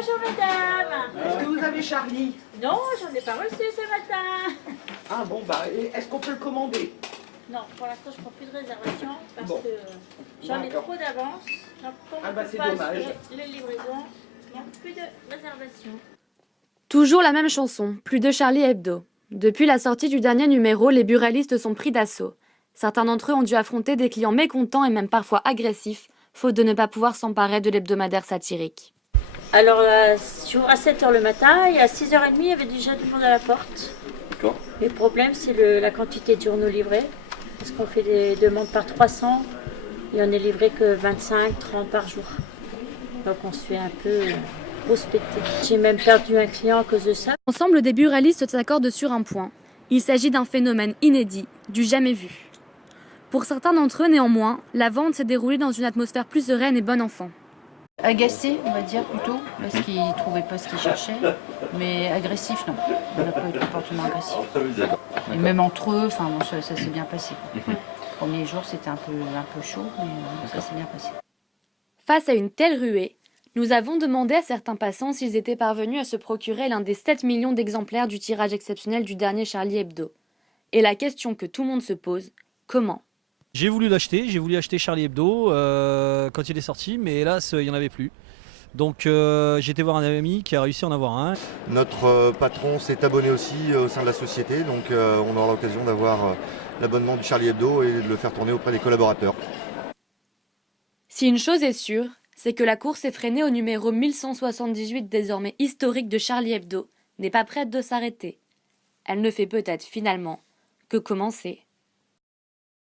Bonjour madame. Est-ce que vous avez Charlie? Non, j'en ai pas reçu ce matin. Ah bon, bah, est-ce qu'on peut le commander? Non, pour l'instant je prends plus de réservation parce Bon. que j'en ai D'accord. trop d'avance. Donc comme Ah bah, on peut c'est pas dommage. assurer les livraisons, il n'y a plus de réservation. Toujours la même chanson, plus de Charlie Hebdo. Depuis la sortie du dernier numéro, les buralistes sont pris d'assaut. Certains d'entre eux ont dû affronter des clients mécontents et même parfois agressifs, faute de ne pas pouvoir s'emparer de l'hebdomadaire satirique. Alors j'ouvre à 7h le matin et à 6h30 il y avait déjà du monde à la porte. D'accord. Le problème c'est la quantité de journaux livrés. Parce qu'on fait des demandes par 300 et on n'est livré que 25, 30 par jour. Donc on se fait un peu prospecter. J'ai même perdu un client à cause de ça. L'ensemble des buralistes s'accordent sur un point. Il s'agit d'un phénomène inédit, du jamais vu. Pour certains d'entre eux, néanmoins, la vente s'est déroulée dans une atmosphère plus sereine et bon enfant. Agacé, on va dire plutôt, parce qu'ils ne trouvaient pas ce qu'ils cherchaient, mais agressif, non. On n'a pas eu de comportement agressif. Et même entre eux, enfin, bon, ça s'est bien passé. Le premier jour, c'était un peu chaud, mais ça s'est bien passé. Face à une telle ruée, nous avons demandé à certains passants s'ils étaient parvenus à se procurer l'un des 7 millions d'exemplaires du tirage exceptionnel du dernier Charlie Hebdo. Et la question que tout le monde se pose, comment ? J'ai voulu acheter Charlie Hebdo quand il est sorti, mais hélas, il n'y en avait plus. Donc j'ai été voir un ami qui a réussi à en avoir un. Notre patron s'est abonné aussi au sein de la société, donc on aura l'occasion d'avoir l'abonnement du Charlie Hebdo et de le faire tourner auprès des collaborateurs. Si une chose est sûre, c'est que la course effrénée au numéro 1178 désormais historique de Charlie Hebdo n'est pas prête de s'arrêter. Elle ne fait peut-être finalement que commencer.